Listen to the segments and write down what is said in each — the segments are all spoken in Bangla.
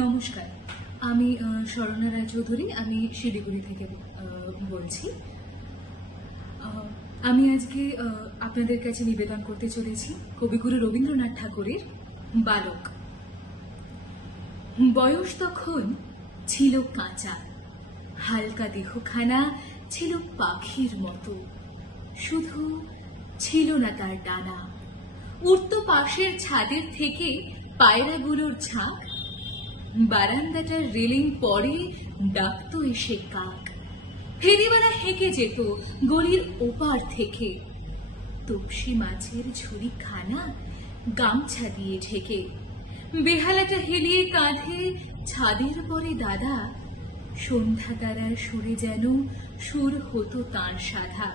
নমস্কার, আমি স্বর্ণা রায়চৌধুরী। আমি শিলিগুড়ি থেকে বলছি। আমি আজকে আপনাদের কাছে নিবেদন করতে চলেছি কবিগুরু রবীন্দ্রনাথ ঠাকুরের বালক। বয়স তখন ছিল কাঁচা, হালকা দেহখানা ছিল পাখির মতো, শুধু ছিল না তার ডানা। উঠত পাশের ছাদের থেকে পায়রাগুলোর ঝাঁক, বারান্দাটার রেলিং পরে ডাকত এসে কাক। ফেরিওয়ালা হেঁকে যেত গলির ওপার থেকে, তপসি মাছের ঝুড়ি খানা গামছা দিয়ে ঢেকে। বেহালাটা হেলিয়ে কাঁধে ছাদের পরে দাদা, সন্ধ্যা তারার সুরে যেন সুর হতো তাঁর সাধা।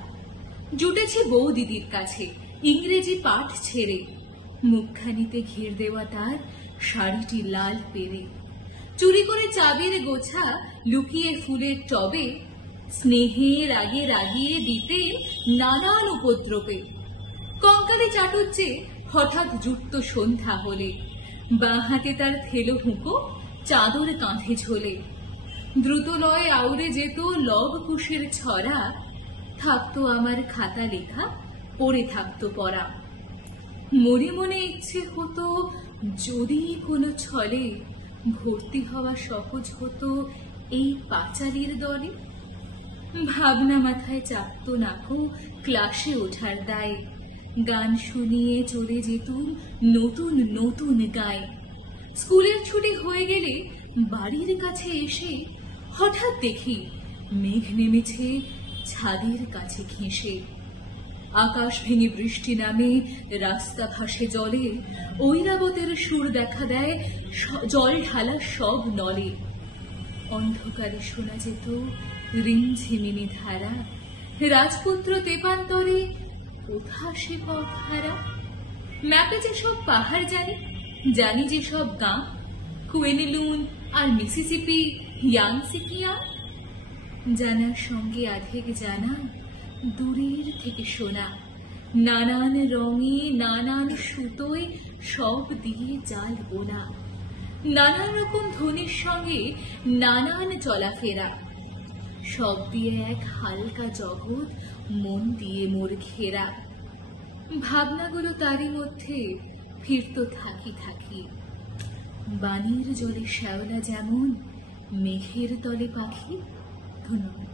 জুটেছে বউ দিদির কাছে ইংরেজি পাঠ ছেড়ে, মুখখানিতে ঘির দেওয়া তার শাড়িটি লাল পেরে। চুরি করে চাবির গোছা লুকিয়ে ফুলের টবে, স্নেহের আগে রাগিয়ে দিতে নানান উপদ্রবে। কঙ্কালে চাটুজ্জে হঠাৎ জুটত সন্ধ্যা হলে, বাঁ হাতে তার থেলো হুঁকো চাদর কাঁধে ঝোলে। দ্রুত লয়ে আউড়ে যেত লব কুশের ছড়া, থাকতো আমার খাতা লেখা, পড়ে থাকতো পড়া। মনে মনে ইচ্ছে হতো যদি কোনো ছলে ভর্তি হওয়া সহজ হতো এই পাঁচালির দলে। ভাবনা মাথায় চাপত নাকো ক্লাসে ওঠার দায়, গান শুনিয়ে চলে যেতুম নতুন নতুন গায়ে। স্কুলের ছুটি হয়ে গেলে বাড়ির কাছে এসে হঠাৎ দেখি মেঘ নেমেছে ছাদের কাছে ঘেঁষে। আকাশ ভেঙে বৃষ্টি নামে, রাস্তা ভাসে জলে, ঐরাবতের সুর দেখা দেয় জল ঢালা সব নলে। অন্ধকারে শোনা যেত রিমঝিমিনি ধারা, রাজপুত্র তেপান্তরে কোথা সে পথ হারা। ম্যাপে যেসব পাহাড় জানি, জানি যেসব গাঁ, কুয়েলিলুন আর মিসিসিপি, ইয়াংসিকিয়া। জানার সঙ্গে আধেক জানা, দূরের থেকে শোনা, নানান রঙে নানান সুতোয় সব দিয়ে জাল বোনা। নানান রকম ধ্বনির সঙ্গে নানান চলাফেরা, সব দিয়ে এক হালকা জগৎ মন দিয়ে মোর ঘেরা। ভাবনাগুলো তারই মধ্যে ফিরত থাকি থাকি, বাণীর জলে শ্যাওলা যেমন মেঘের তলে পাখি। ধন্যবাদ।